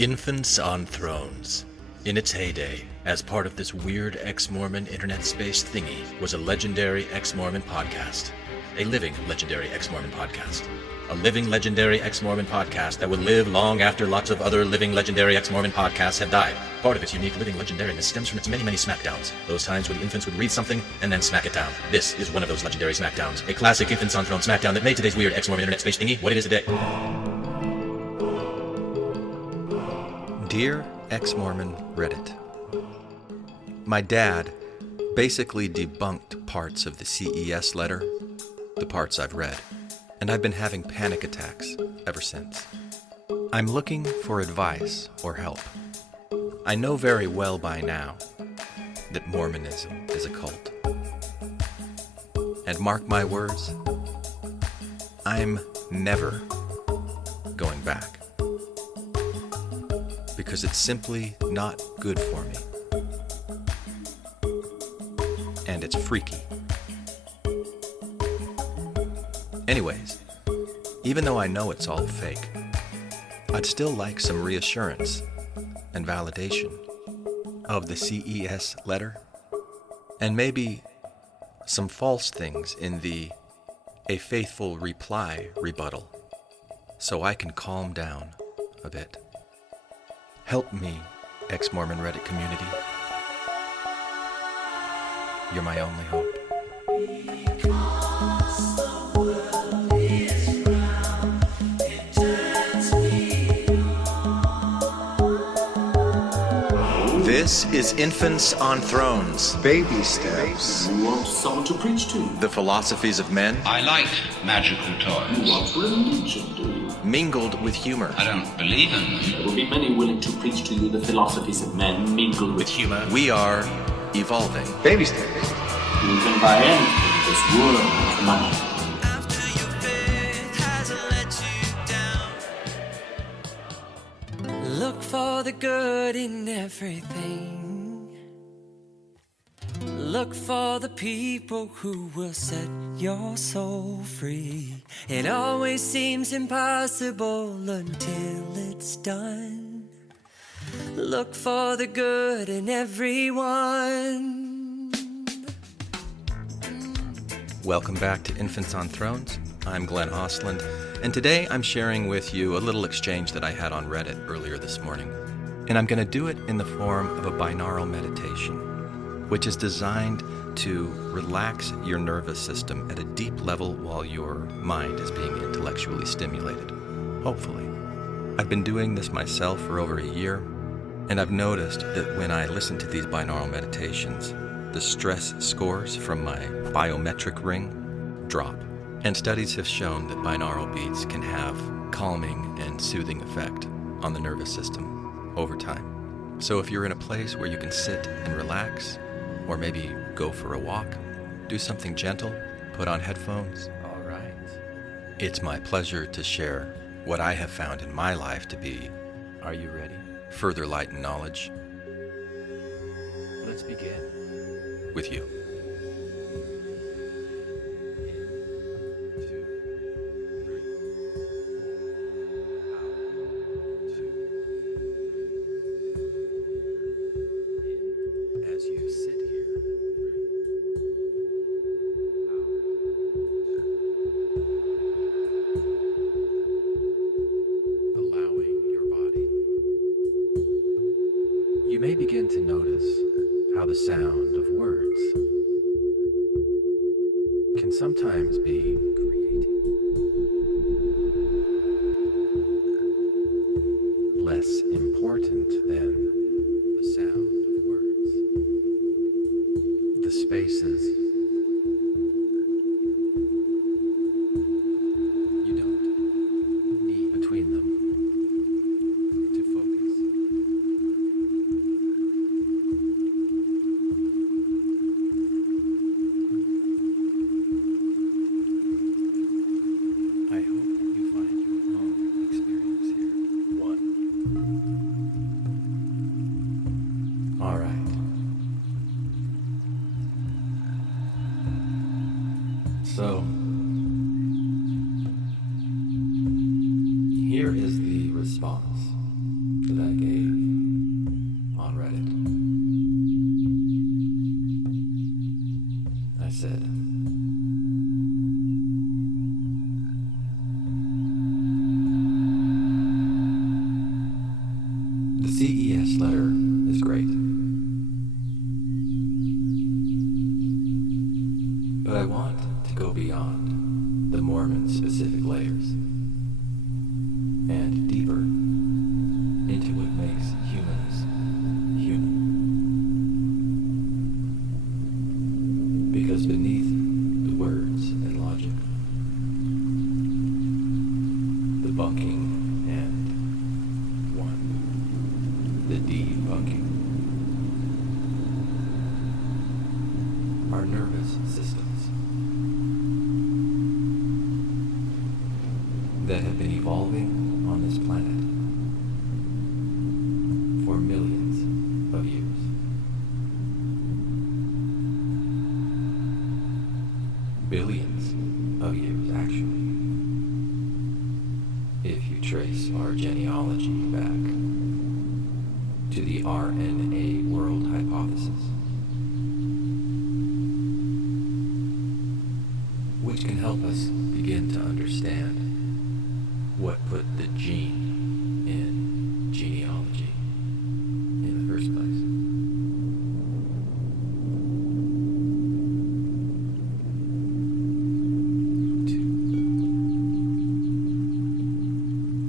Infants on Thrones. In its heyday, as part of this weird Exmormon internet space thingy, was a legendary Exmormon podcast. A living legendary Exmormon podcast. A living legendary Exmormon podcast that would live long after lots of other living legendary Exmormon podcasts had died. Part of its unique living legendariness stems from its many smackdowns. Those times when the infants would read something and then smack it down. This is one of those legendary smackdowns. A classic Infants on Throne smackdown that made today's weird Exmormon internet space thingy what it is today. Dear Exmormon Reddit, my dad basically debunked parts of the CES letter, the parts I've read, and I've been having panic attacks ever since. I'm looking for advice or help. I know very well by now that Mormonism is a cult. And mark my words, I'm never going back. Because it's simply not good for me. And it's freaky. Anyways, even though I know it's all fake, I'd still like some reassurance and validation of the CES letter, and maybe some false things in the "a faithful reply" rebuttal, so I can calm down a bit. Help me, Exmormon Reddit community. You're my only hope. This is Infants on Thrones. Baby steps. You want someone to preach to you? The philosophies of men. I like magical toys. You want religion, do you? Mingled with humor. I don't believe in them. There will be many willing to preach to you the philosophies of men mingled with humor. We are evolving. Baby steps. You can buy anything in this world of money. Look for the good in everything. Look for the people who will set your soul free. It always seems impossible until it's done. Look for the good in everyone. Welcome back to Infants on Thrones. I'm Glenn Osland, and today I'm sharing with you a little exchange that I had on Reddit earlier this morning. And I'm going to do it in the form of a binaural meditation, which is designed to relax your nervous system at a deep level while your mind is being intellectually stimulated. Hopefully. I've been doing this myself for over a year, and I've noticed that when I listen to these binaural meditations, the stress scores from my biometric ring drop. And studies have shown that binaural beats can have calming and soothing effect on the nervous system over time. So if you're in a place where you can sit and relax, or maybe go for a walk, do something gentle, put on headphones. All right. It's my pleasure to share what I have found in my life to be, are you ready? Further light and knowledge. Let's begin with you. As you sit here, allowing your body, you may begin to notice how the sound of words can sometimes be creating less important than the sound of words. The spaces you don't need between them to focus. I hope you find your own experience here. All right. So, here is the response that I CES letter is great, but I want to go beyond the Mormon-specific layers and deeper into what makes humans human. Because beneath the words and logic, the bunking and the debunking, our nervous systems that have been evolving on this planet for millions of years. Billions of years, actually, if you trace our genealogy back to the RNA world hypothesis, which can help us begin to understand what put the gene in genealogy in the first place.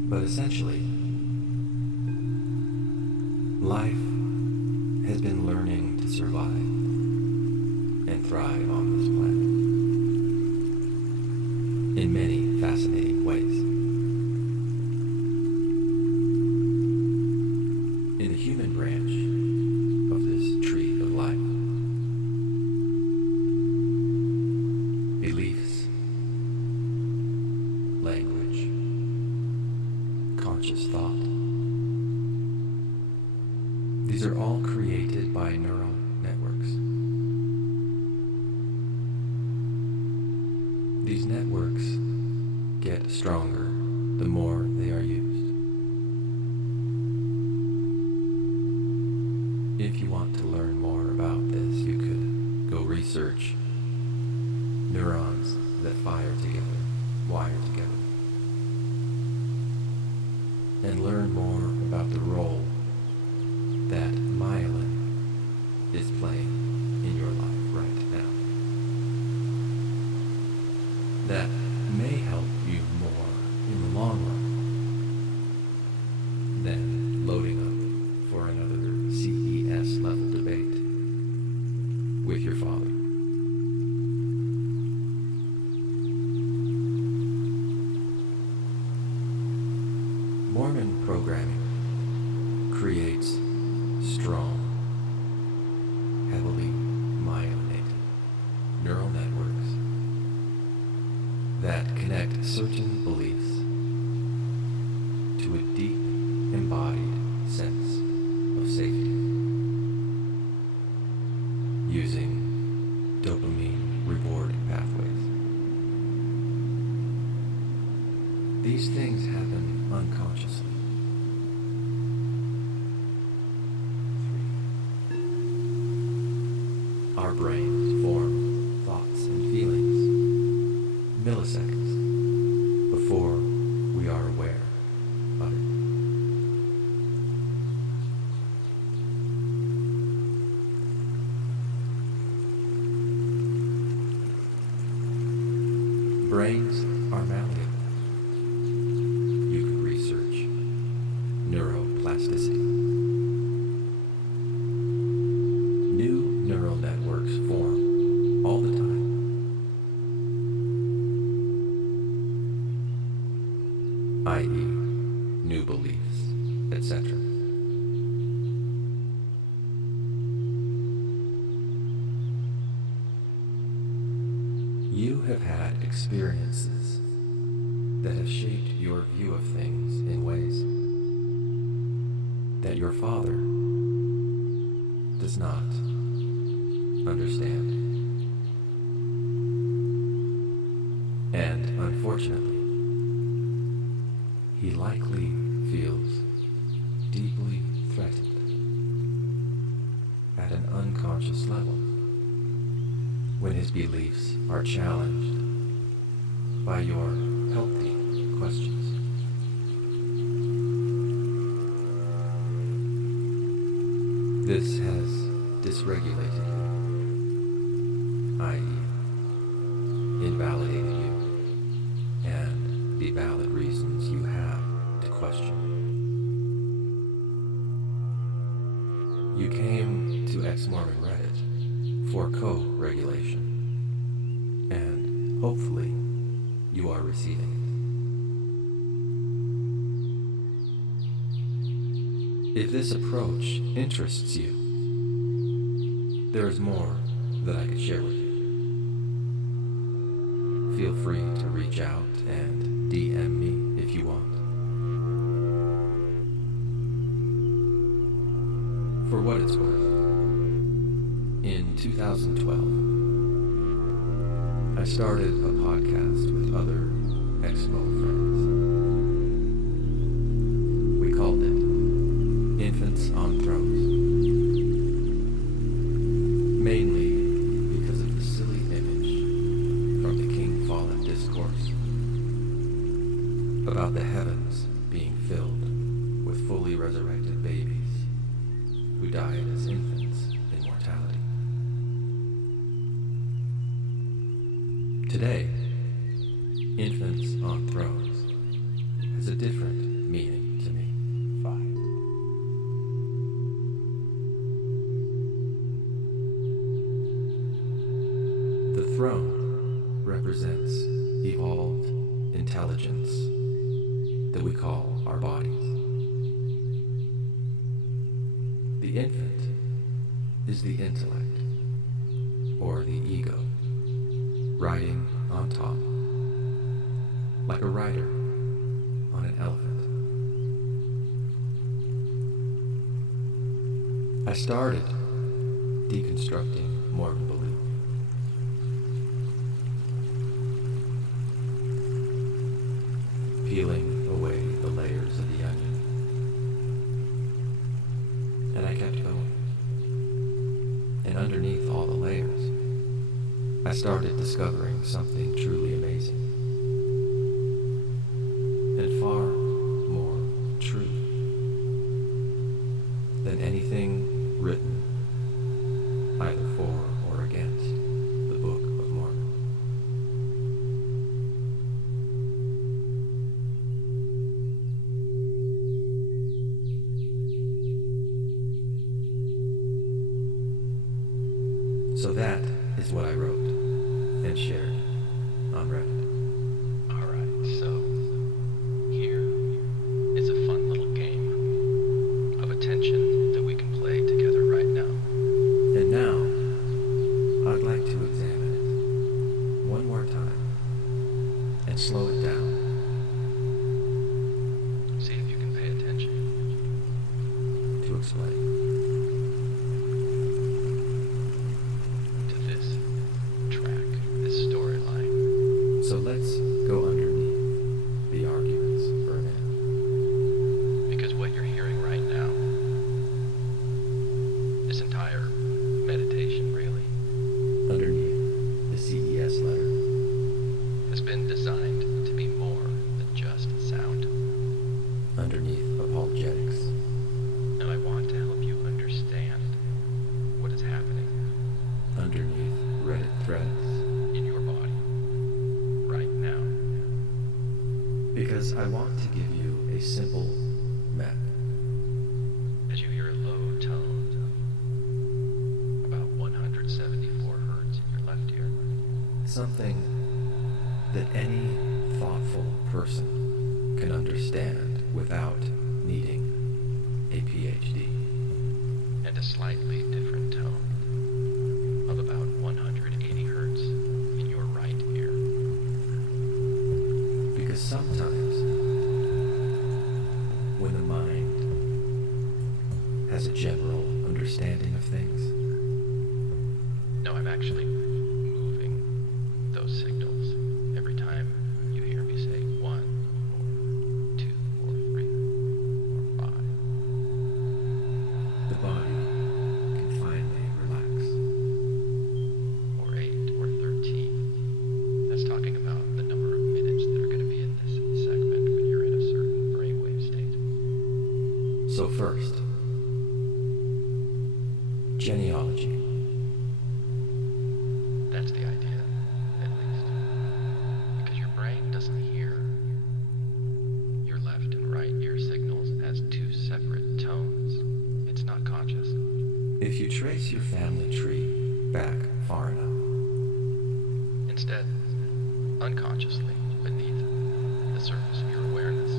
But essentially, life has been learning to survive and thrive on this planet in many fascinating ways. In the human branch of this tree of life, beliefs, language, conscious thought, these are all created by neural networks. These networks get stronger the more they are used. If you want to learn more about this, you could go research neurons that fire together, wire together, and learn more about the role that myelin is playing in your life right now. That may help you more in the long run than loading up for another CES level debate with your father. Mormon programming creates strong, heavily myelinated neural networks that connect certain beliefs to a deep, embodied sense of safety using dopamine reward pathways. These things happen unconsciously. Our brains form thoughts and feelings milliseconds before we are aware of it. Brains are malleable. You can research neuroplasticity. New neural networks form all the time. I.e., new beliefs, etc. You have had experiences that have shaped your view of things in ways that your father does not understand. And unfortunately, he likely feels deeply threatened at an unconscious level when his beliefs are challenged by your healthy questions. this has dysregulated you, i.e., invalidated you, and the valid reasons you have to question. You came to Exmormon Reddit for co-regulation, and hopefully you are receiving it. If this approach interests you, there is more that I could share with you. Feel free to reach out and DM me if you want. For what it's worth, in 2012, I started a podcast with other Exmo friends. We called it Infants on Thrones, mainly because of the silly image from the King Follett discourse about the heavens being filled with fully resurrected babies who died as infants in mortality. Today, Infants on Thrones has a different meaning to me. The throne represents evolved intelligence that we call our bodies. The infant is the intellect, or the ego, riding on top, like a rider on an elephant. I started deconstructing Mormon belief. Peeling away the layers of the onion. And I kept going. And underneath all the layers, I started discovering something truly amazing. And far more true than anything written either for or against the Book of Mormon. So that is what I wrote and shared on Reddit. Alright, so here is a fun little game of attention that we can play together right now. And now, I'd like to examine it one more time and slow it down. See if you can pay attention. To explain. To this track, this storyline. So let's go underneath the arguments for a minute. Because what you're hearing right now, this entire meditation really, Underneath the CES letter. has been designed to be more than just sound. Underneath apologetics. And I want to help you understand what is happening Underneath Reddit threads. in your body right now. Because I want to give you a simple map. As you hear a low tone, about 174 hertz in your left ear. Something that any thoughtful person can understand without needing a PhD. And a slightly different tone of about 180 hertz in your right ear. Because sometimes, when the mind has a general understanding of things, No, I'm actually moving those signals every time you hear me say 1, or 2, or 3, or 5. the body can finally relax. Or 8, or 13. That's talking about the number of minutes that are going to be in this segment when you're in a certain brainwave state. So first, Genealogy. That's the idea, at least. Because your brain doesn't hear your left and right ear signals as two separate tones. It's not conscious. If you trace your family tree back far enough, Instead, unconsciously, beneath the surface of your awareness,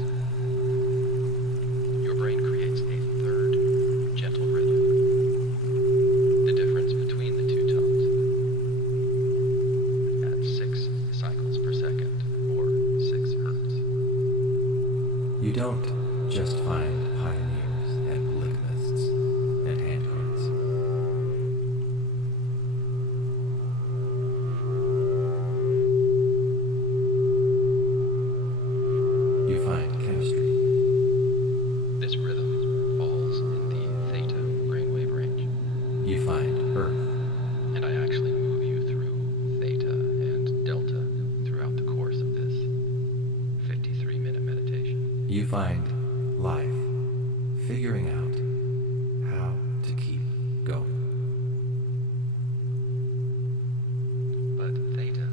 your brain creates a third gentle rhythm. The difference between the two tones at 6 cycles per second, or 6 hertz. you don't just find pioneers and polygamists and handcrafts. You find chemistry. This rhythm falls in the theta brainwave range, You find earth. and I actually move you through theta and delta throughout the course of this 53-minute meditation. You find life, figuring out how to keep going. But theta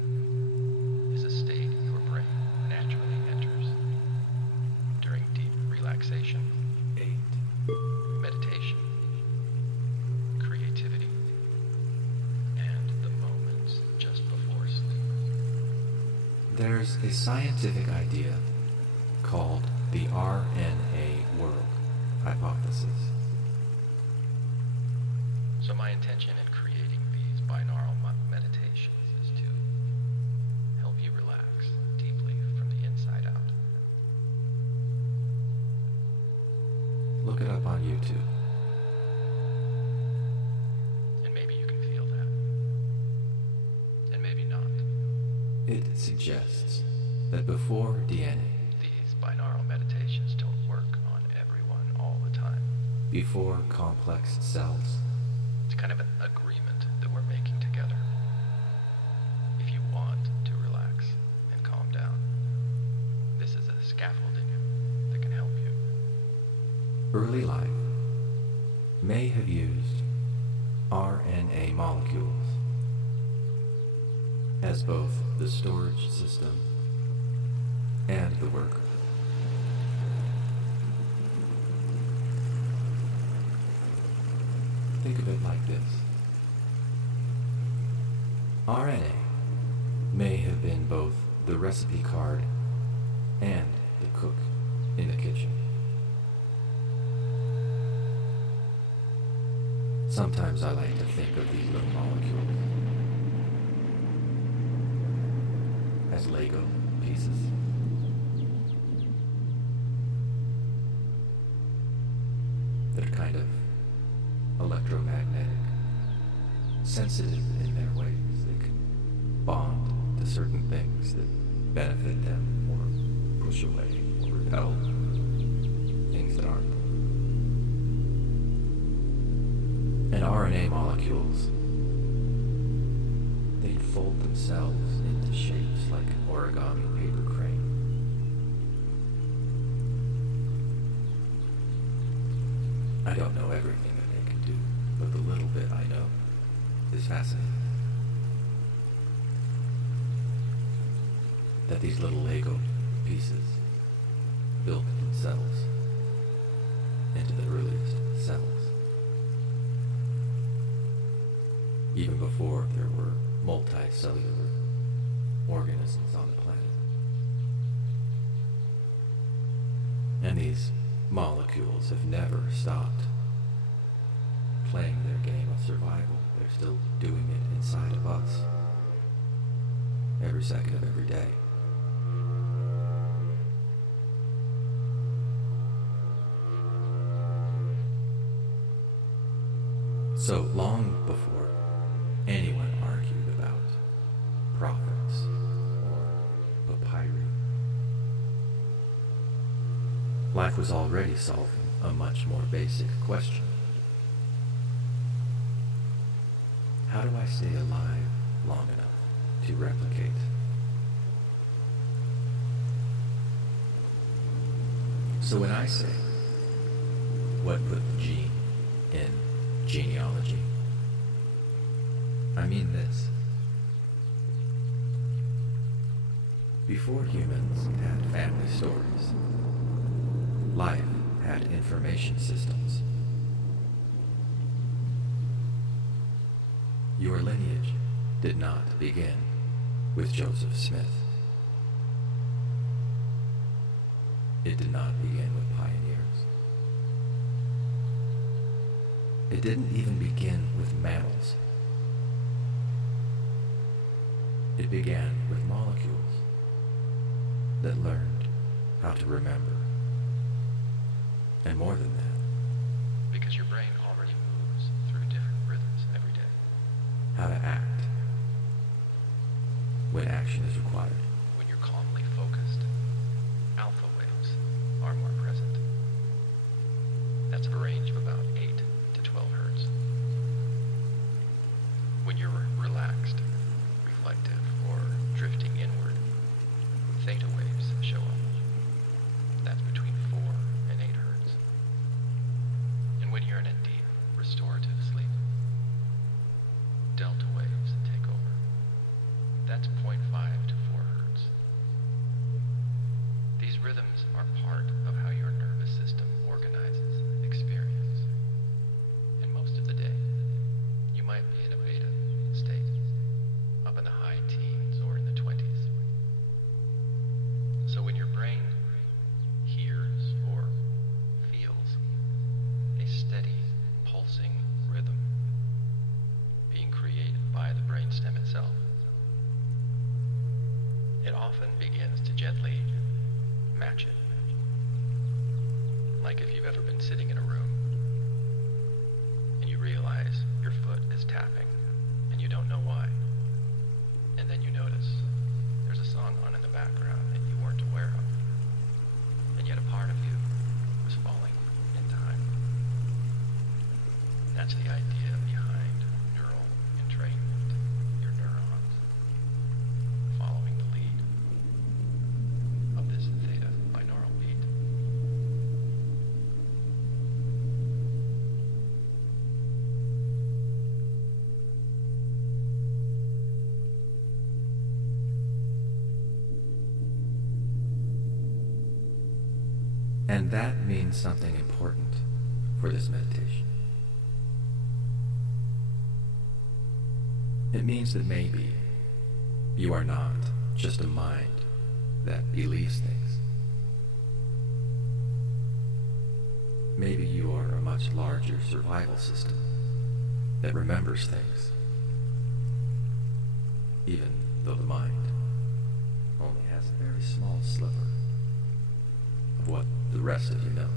is a state your brain naturally enters during deep relaxation, 8. meditation, creativity, and the moments just before sleep. There's a scientific idea called the RNA world hypothesis. So my intention in creating these binaural meditations is to help you relax deeply from the inside out. Look it up on YouTube. And maybe you can feel that. And maybe not. It suggests that before DNA, These binaural meditations don't work on everyone all the time. before complex cells, It's kind of an agreement that we're making together. If you want to relax and calm down, this is a scaffolding that can help you. early life may have used RNA molecules as both the storage system and the worker. Think of it like this. RNA may have been both the recipe card and the cook in the kitchen. Sometimes I like to think of these little molecules as Lego pieces. They're kind of electromagnetic, sensitive in their ways. They can bond to certain things that benefit them or push away or repel things that aren't. And RNA molecules, they fold themselves into shapes like an origami paper crane. I don't know everything that they can do, but the little bit I know is fascinating. That these little Lego pieces built themselves into the earliest cells. Even before there were multicellular organisms on the planet. And these molecules have never stopped playing their game of survival. They're still doing it inside of us, every second of every day. So long before anyone argued about prophets or papyri, life was already solving a much more basic question. How do I stay alive long enough to replicate? So when I say, what put the gene in genealogy, I mean this. Before humans had family stories, life had information systems. Your lineage did not begin with Joseph Smith. It did not begin with pioneers. It didn't even begin with mammals. It began with molecules that learned how to remember. And more than that, Because your brain already moves through different rhythms every day. how to act when action is required. When you're calmly focused, alpha waves are more present. That's a range of about 8 to 12 hertz. When you're relaxed, reflective, or drifting inward, theta waves show up. That's between 4 and 8 hertz. And when you're in a deep, restorative sleep, delta waves take over. That's 0.5 to 4 hertz. These rhythms are part of how your nervous system organizes experience. And most of the day, you might be in a beta state, up in the high teens or in the 20s. So when your brain hears or feels a steady, pulsing rhythm being created by the brainstem itself, it often begins to gently match it. Like if you've ever been sitting in a room and you realize your foot is tapping and you don't know why. And then you notice there's a song on in the background that you weren't aware of. And yet a part of you was falling in time. That's the idea behind neural entrainment, your neurons following the lead of this theta binaural beat. And that means something important for this meditation. It means that maybe you are not just a mind that believes things. Maybe you are a much larger survival system that remembers things, even though the mind only has a very small sliver of what the rest of you knows.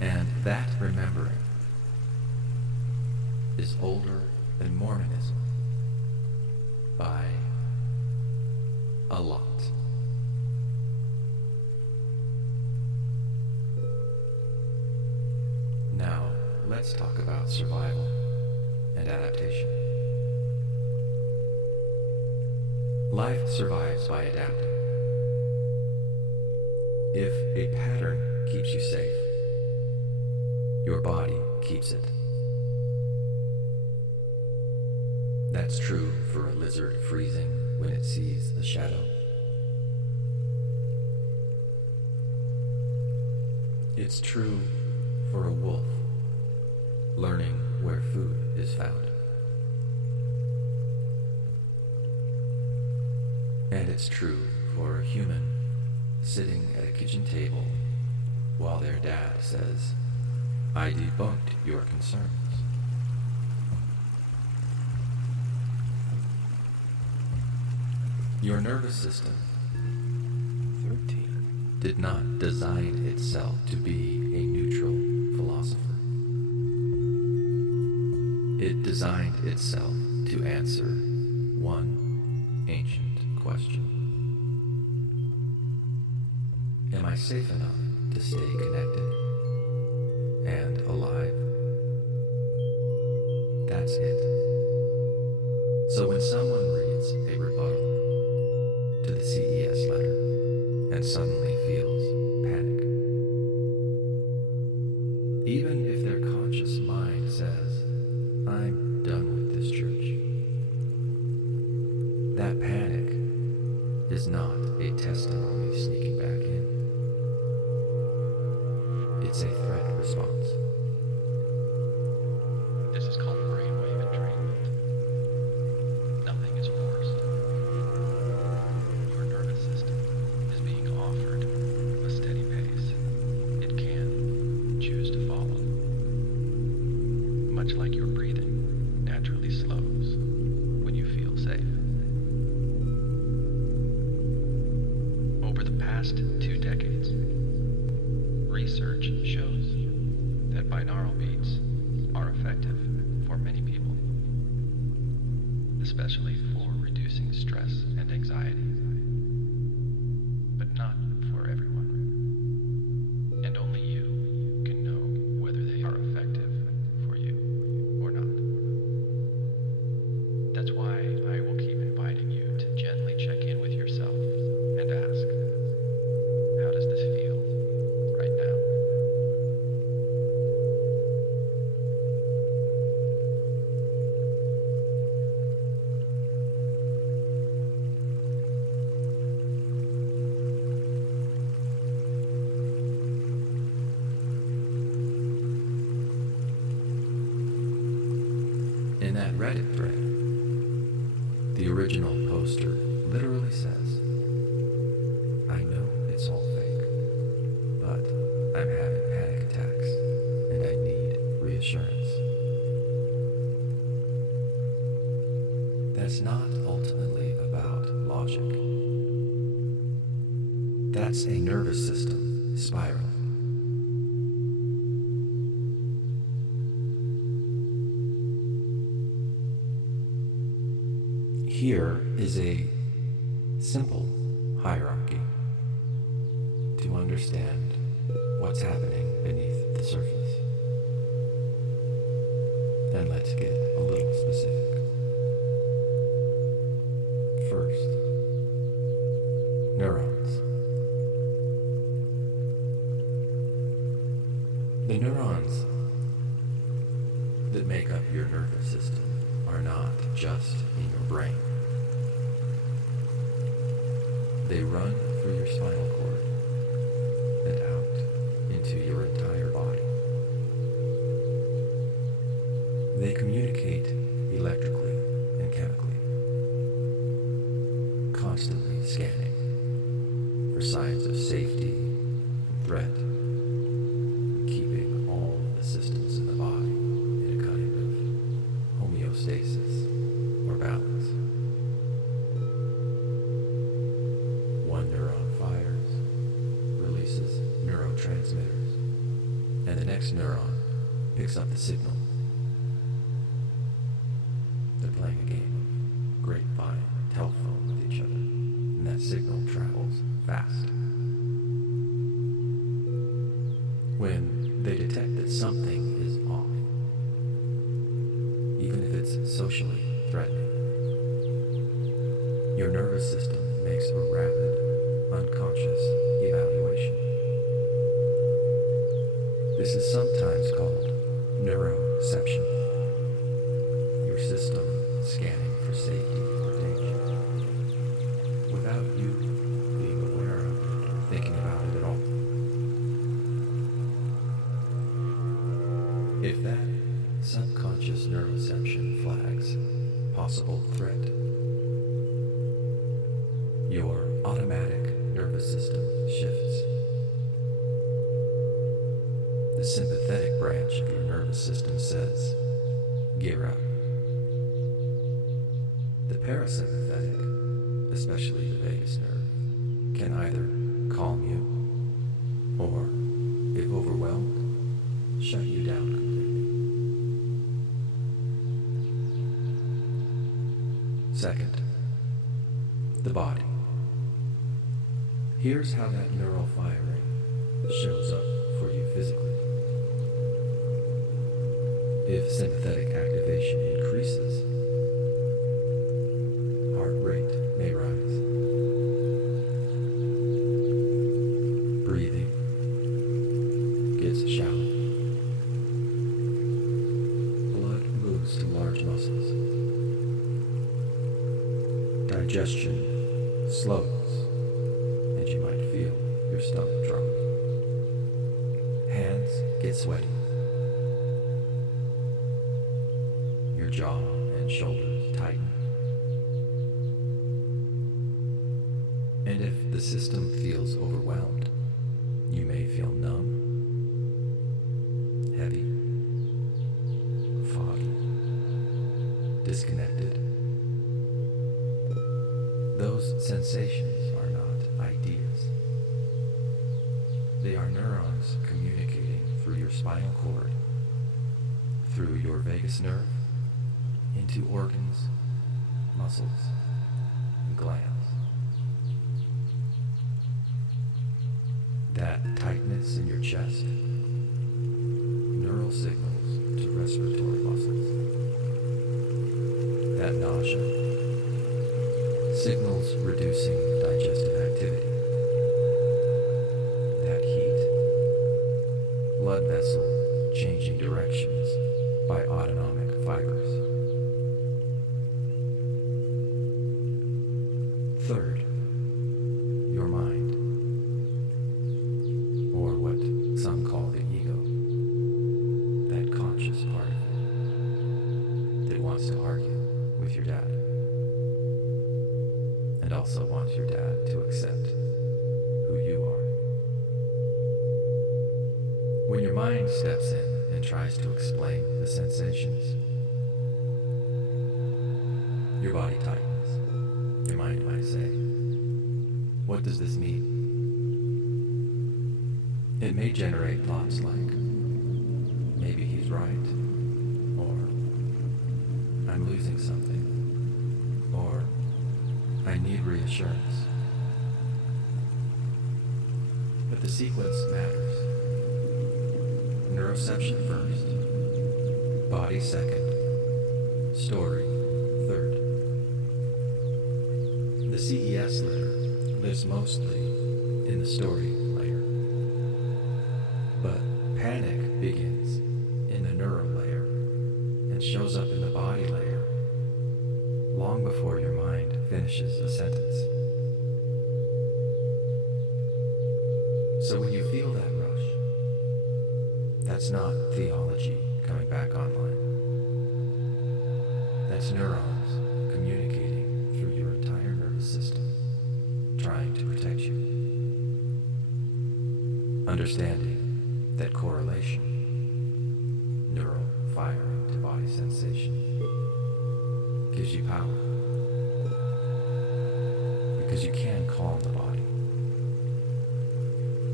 And that remembering is older than Mormonism by a lot. Now, let's talk about survival and adaptation. Life survives by adapting. If a pattern keeps you safe, your body keeps it. That's true for a lizard freezing when it sees a shadow. It's true for a wolf learning where food is found. And it's true for a human sitting at a kitchen table while their dad says, "I debunked your concerns." Your nervous system 13 did not design itself to be a neutral philosopher. It designed itself to answer one ancient question. Am I safe enough to stay connected and alive? That's it. So when someone reads a rebuttal to the CES letter and suddenly feels panic, is not a testimony sneaking back in. It's a threat response. This is called brainwave entrainment. Nothing is forced. Your nervous system is being offered a steady pace. It can choose to follow. Much like your breathing naturally slows when you feel safe. Over the past 2 decades, research shows that binaural beats are effective for many people, especially for reducing stress and anxiety, but not for everyone. And only you can know whether they are effective for you or not. That's why I will keep inviting you to gently check in with yourself and ask, how does this feel right now? In that Reddit thread, the original poster literally says, I know it's all fake, but I'm having panic attacks and I need reassurance. That's not ultimately about logic. That's a nervous system spiraling. Here is a simple hierarchy to understand what's happening beneath the surface. And let's get a little specific. First, neurons. The neurons that make up your nervous system are not just in your brain. They run through your spinal cord and out into your entire body. They communicate electrically and chemically, constantly scanning for signs of safety and threat, and keeping all the systems in the body in a kind of homeostasis or balance. One neuron fires, releases neurotransmitters, and the next neuron picks up the signal. They're playing a game of grapevine or telephone with each other, and that signal travels fast. When they detect that something is off, even if it's socially threatening, your nervous system makes a rapid, unconscious evaluation. This is sometimes called neuroception. Your system scanning for safety or danger, without you being aware of it or thinking about it at all. If that subconscious neuroception flags possible threat, your automatic nervous system shifts. The sympathetic branch of your nervous system says, gear up. The parasympathetic, especially the vagus nerve, can either calm you or, if overwhelmed, shut you down completely. Second, the body. Here's how that neural firing shows up for you physically. If sympathetic activation increases, heart rate may rise. Breathing gets shallow. Blood moves to large muscles. Digestion slows. stomach drop. Hands get sweaty. Your jaw and shoulders tighten. And if the system feels overwhelmed, you may feel numb, heavy, foggy, disconnected. Those sensations are not ideas. They are neurons communicating through your spinal cord, through your vagus nerve, into organs, muscles, and glands. That tightness in your chest, neural signals to respiratory muscles. That nausea, signals reducing digestive activity. That heat, blood vessel changing directions by autonomic fibers. Third, your mind, or what some call the ego, that conscious part of you that wants to argue with your dad, and also wants your dad to accept who you are. When your mind steps in and tries to explain the sensations, your body tightens. Your mind might say, what does this mean? It may generate thoughts like, maybe he's right, or I'm losing something, or I need reassurance. But the sequence matters. Neuroception first, body second, story third. The CES layer lives mostly in the story layer, but panic begins in the neural layer and shows up in the body layer long before your mind finishes a sentence. So when you feel that rush, that's not theology coming back online. That's neurons communicating through your entire nervous system, trying to protect you. Understanding that correlation, neural firing to body sensation, gives you power. Because you can calm the body.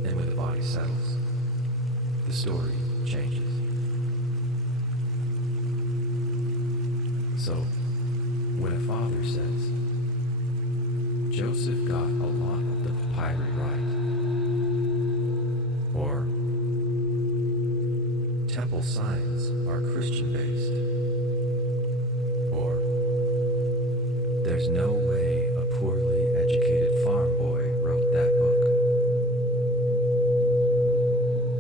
And when the body settles, the story changes. So, when a father says, Joseph got a lot of the papyri right, or temple signs are Christian-based, or there's no way a poorly educated farm boy wrote that book.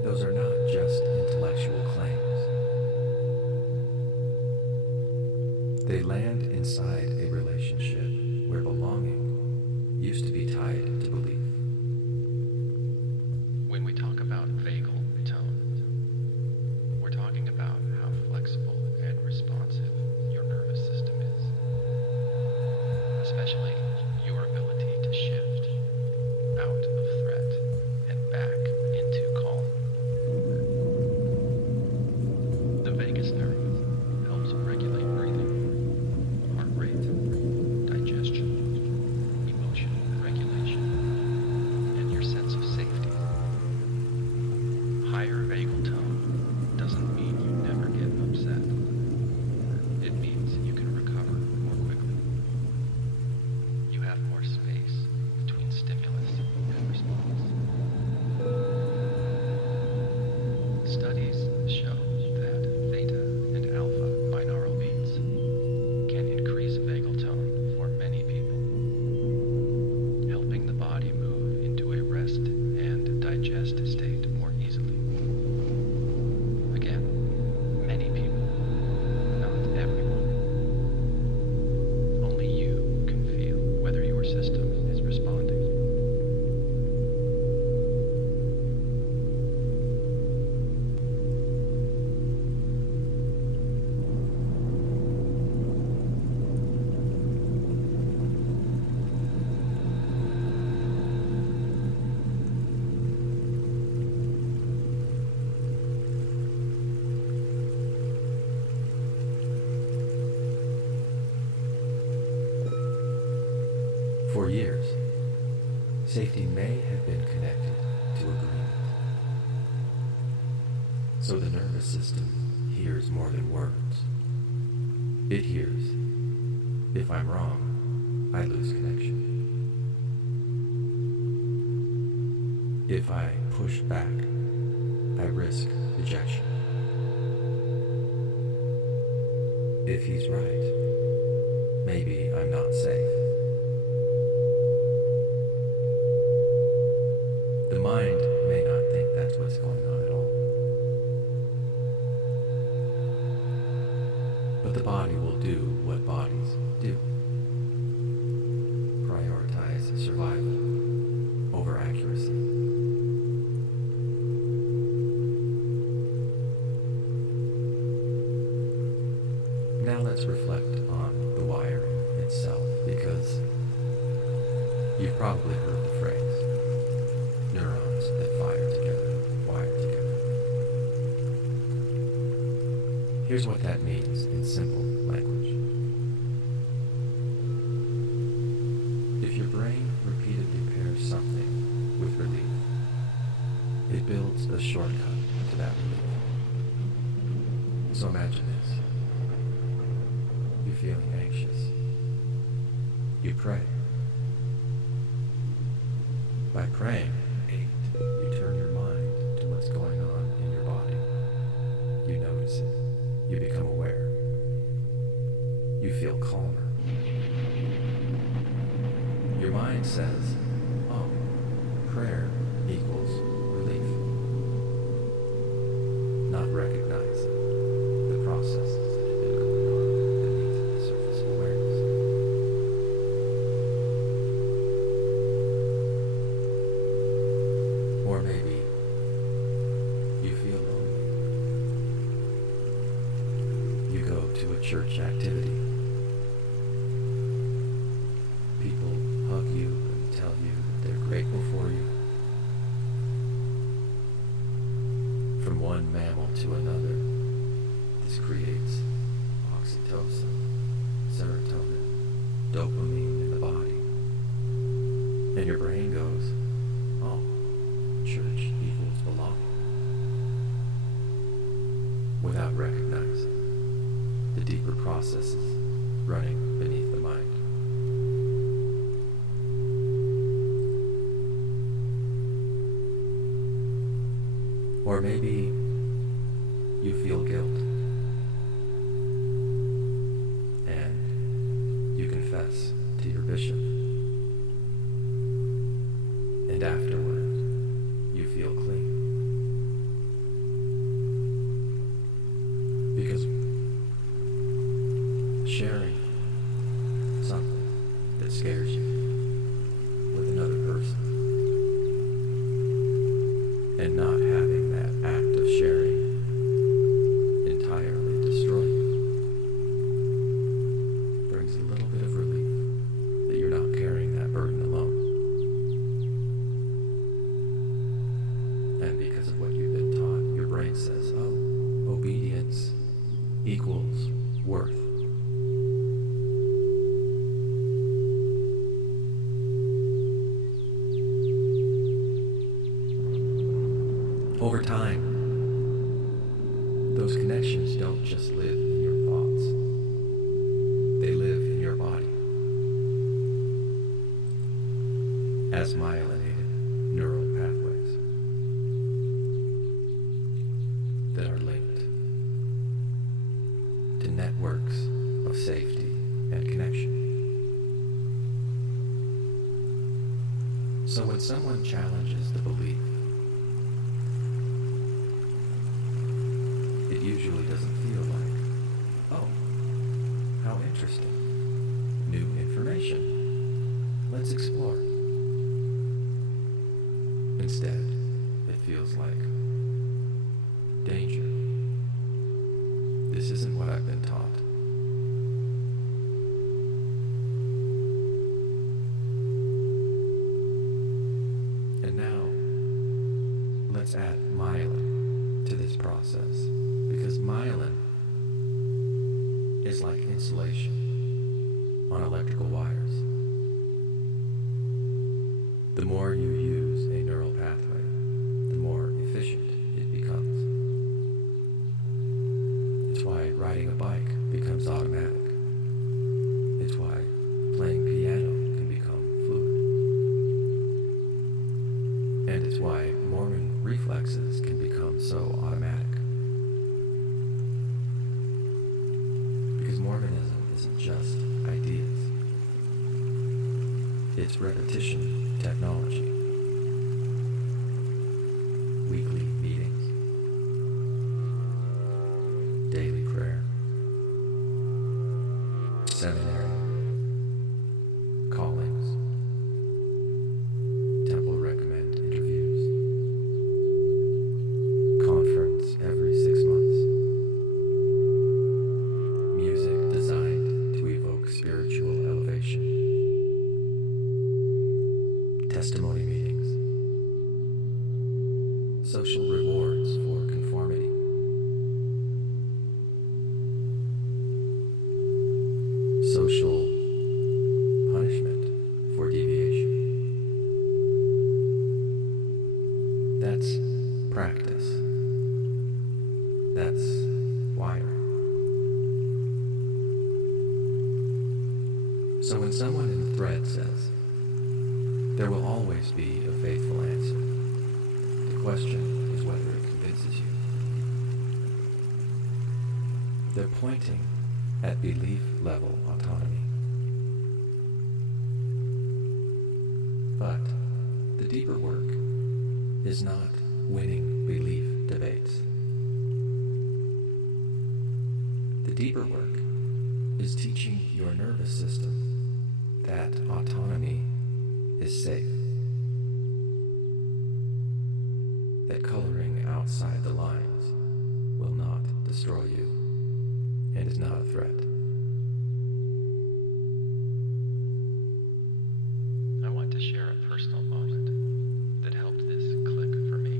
Those are not just intellectual claims. They land inside a relationship where belonging used to be tied to belief. When we talk about vagal tone, we're talking about how flexible and responsive your nervous system is, especially Safety may have been connected to agreement. So the nervous system hears more than words. It hears, if I'm wrong, I lose connection. If I push back, I risk rejection. If he's right, maybe I'm not safe. The mind may not think that's what's going on at all. But the body will do what bodies do. Prioritize survival over accuracy. Now let's reflect on the wiring itself, because you've probably heard the phrase, neurons that fire together, wire together. Here's what that means in simple language. If your brain repeatedly pairs something with relief, it builds a shortcut to that relief. So imagine this. You're feeling anxious. You pray. By praying, you turn your mind to what's going on in your body. You notice it. You become aware. You feel calmer. Your mind says, oh, prayer equals relief. Not recognizing the processes that have been going on beneath the surface of awareness. Or maybe you feel lonely. You go to a church activity. People hug you and tell you that they're grateful for you. From one mammal to another, this creates oxytocin, serotonin, dopamine in the body. And your brain goes, oh, church equals belonging. Without recognizing the deeper processes running beneath the mind. Or maybe you feel guilt and you confess to your bishop, and afterward you feel clean. Because sharing something that scares you with another person and not having that act of sharing entirely destroy you brings a little bit of relief that you're not carrying that burden alone. And because of what you've been taught, your brain says, oh, obedience equals worth. Over time, those connections don't just live in your thoughts. They live in your body as myelinated neural pathways that are linked to networks of safety and connection. So when someone challenges the belief, it usually doesn't feel like, oh, how interesting. New information. Let's explore. Instead, it feels like danger. This isn't what I've been taught. And now, let's add myelin to this process. Because myelin is like insulation on electrical wires. The more you use a neural pathway, the more efficient it becomes. It's why riding a bike becomes automatic. It's why playing piano can become fluid. And it's why Mormon reflexes can become so automatic. Because Mormonism isn't just ideas. It's repetition technology. Weekly meetings. Daily prayer. Seminary. Callings. Temple recommend interviews. Conference every 6 months. Music designed to evoke spiritual elevation. Testimony meetings. Social rewards for conformity. Social punishment for deviation. That's practice. That's wiring. So when someone in the thread says, there will always be a faithful answer, the question is whether it convinces you. They're pointing at belief level autonomy. But the deeper work is not winning belief debates. The deeper work is teaching your nervous system that autonomy is safe. That coloring outside the lines will not destroy you and is not a threat. I want to share a personal moment that helped this click for me.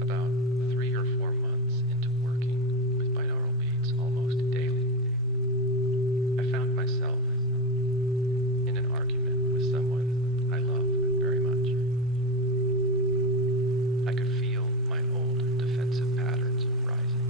About 3 or 4 months into working with binaural beats almost daily, I found myself in an argument with someone I love very much. I could feel my old defensive patterns rising.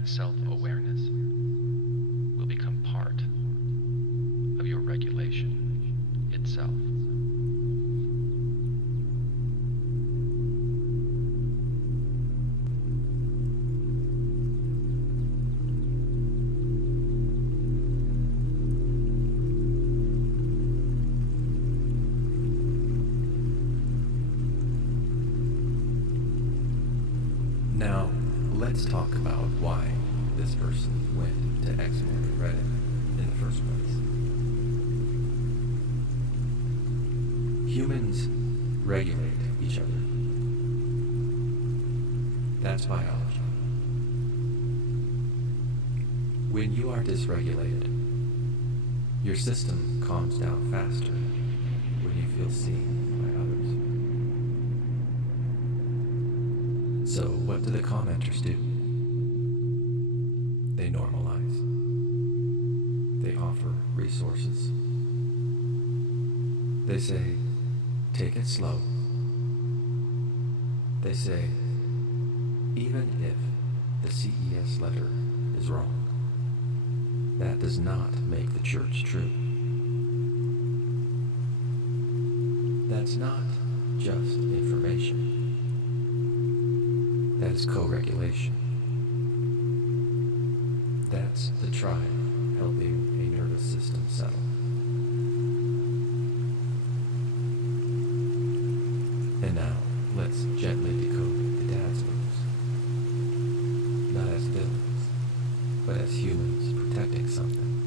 that self-awareness will become part of your regulation itself. Now, let's talk about why this person went to Exmormon Reddit in the first place. Humans regulate each other. That's biology. When you are dysregulated, your system calms down faster when you feel seen by others. So what do the commenters do? They normalize. They offer resources. They say, take it slow. They say, even if the CES letter is wrong, that does not make the church true. That's not just information. That is co-regulation. That's the tribe helping a nervous system settle. And now, let's gently decode the dad's moves. Not as villains, but as humans protecting something.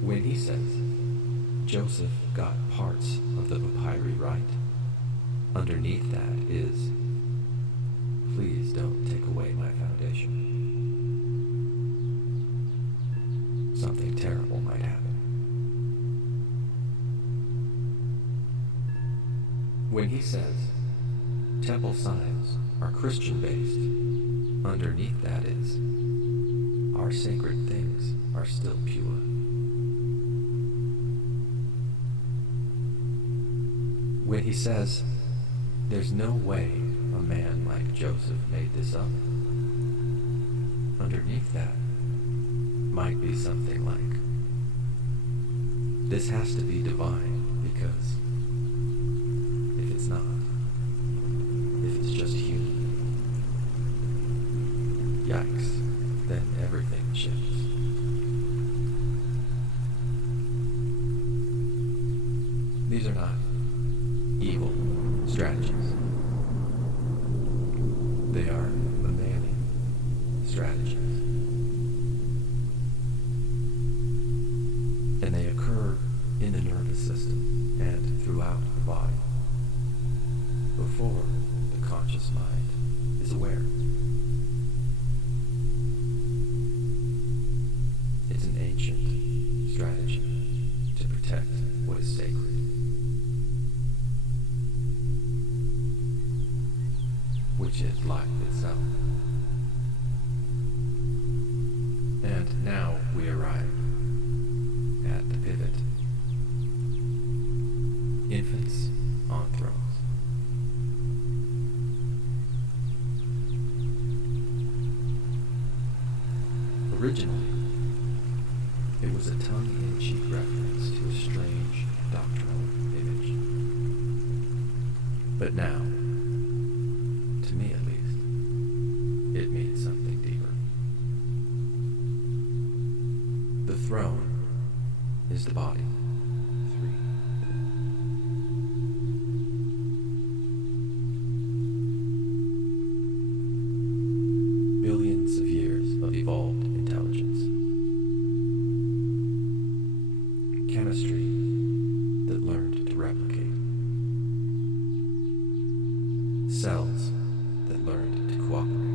When he says, Joseph got parts of the papyri right, underneath that is, please don't take away my foundation. Something terrible might happen. When he says, temple signs are Christian-based, underneath that is, our sacred things are still pure. When he says, there's no way a man like Joseph made this up, underneath that might be something like, this has to be divine because if it's not, if it's just human, yikes, then everything shifts. These are not evil strategies. They are mammalian strategies. And they occur in the nervous system and throughout the body before the conscious mind is aware. It's an ancient strategy to protect what is sacred. Which is life itself. And now we arrive at the pivot. Infants on thrones. Originally, it was a tongue-in-cheek reference to a strange doctrinal image. But now, to me at least, it means something deeper. The throne is the body. 3. Billions of years of evolved intelligence. Chemistry that learned to replicate. Cells that learned to cooperate.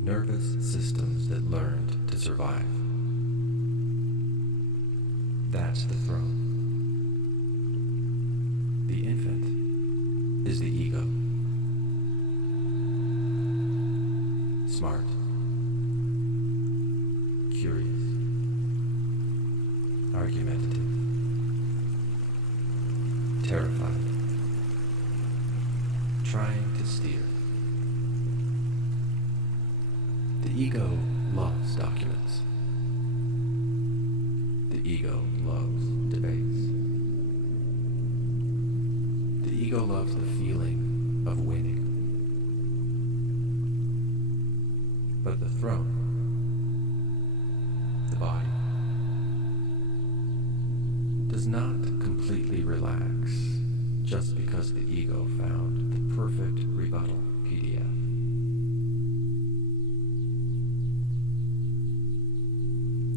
Nervous systems that learned to survive. That's the throne. The infant is the ego. Smart. Curious. Argumentative. terrified, trying to steer. The ego loves documents. The ego loves debates. The ego loves the feeling of winning. But the throne, the body, does not completely relax just because the ego found the perfect rebuttal PDF.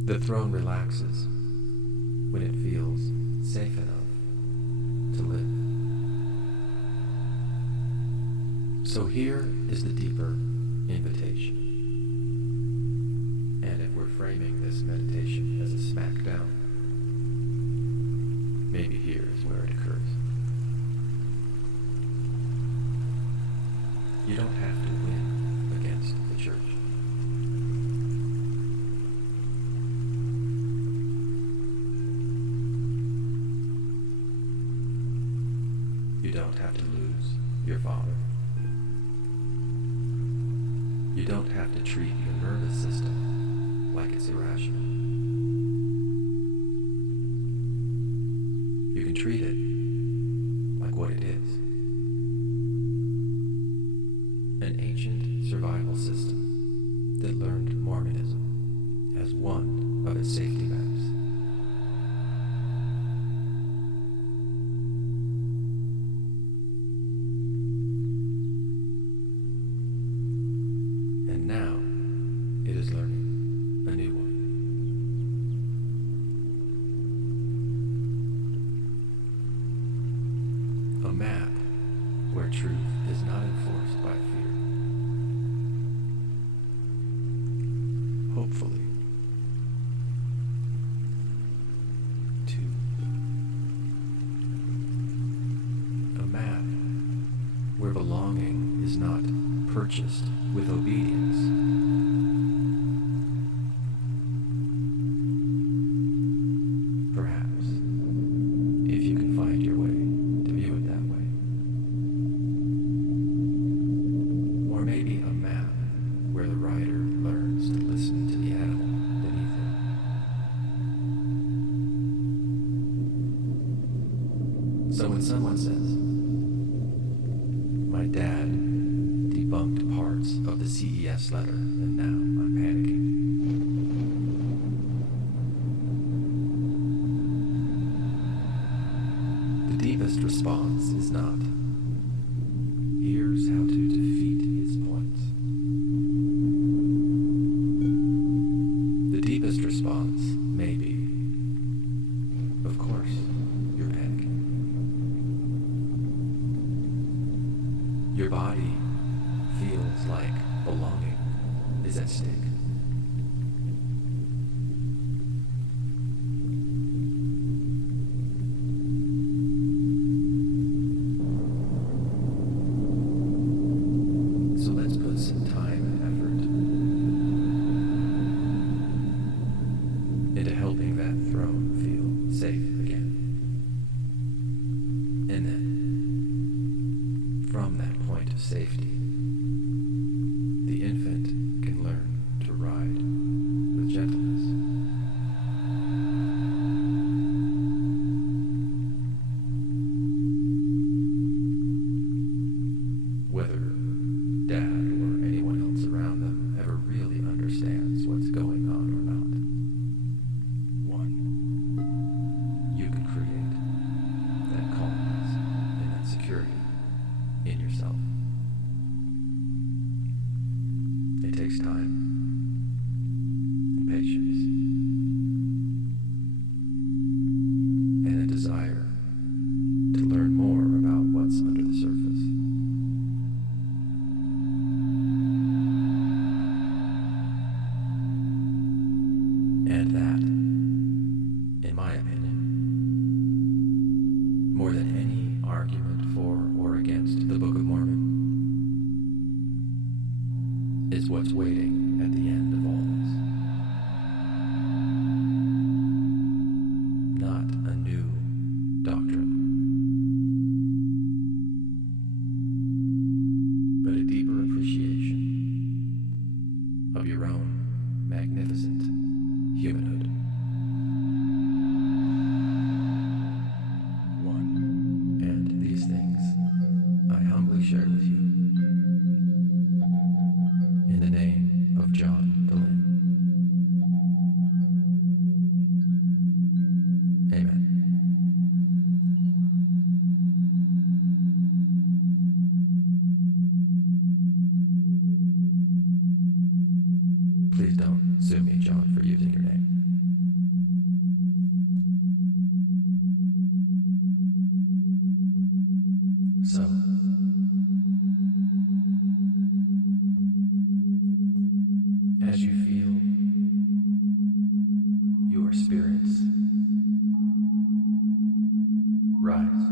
The throne relaxes when it feels safe enough to live. So here is the deeper invitation. And if we're framing this meditation as a smackdown, maybe here is where it occurs. You don't have to win against the church. You don't have to lose your father. You don't have to treat your nervous system like it's irrational. You can treat it like what it is. An ancient survival system that learned Mormonism as one of its safety maps. And now it is learning a new one. A map where truth is not enforced by fear. Hopefully. 2. A map where belonging is not purchased with obedience. Perhaps, if you can find your way to view it that way. Or maybe a map where the rider learns to listen to the animal beneath him. So when someone says, "My dad debunked parts of the CES letter and now I'm panicking," the deepest response is not, "Here's how to defeat his points." The deepest response may be, "Of course, you're panicking. Your body feels like belonging is at stake. So let's put some time and effort into helping that throne feel safe again. And then, from that point of safety, the infant can learn to ride with gentleness. Whether dad or anyone else around them ever really understands what's going on or not. 1. You can create that calmness and that security in yourself. It takes time and patience and a desire to learn more about what's under the surface. And that, in my opinion, more than any argument for or against the Book of Mormon, is what's waiting at the end of all this. Not a new doctrine, Sue me, John, for using your name. So, as you feel your spirits rise,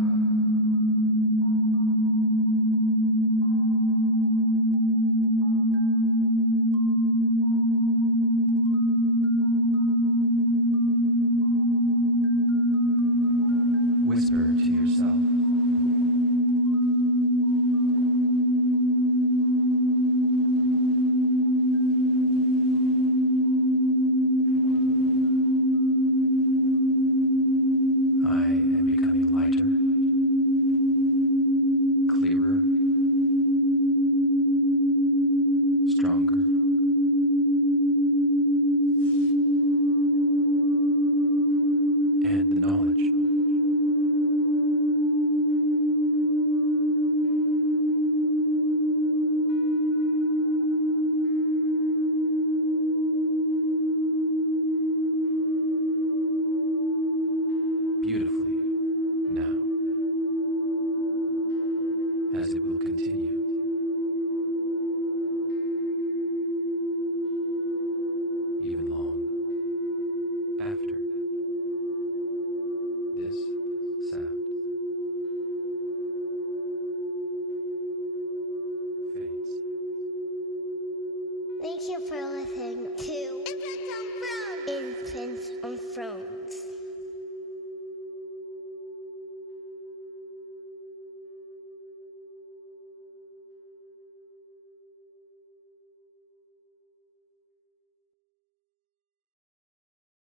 whisper to yourself, I am becoming lighter, clearer, stronger, and the knowledge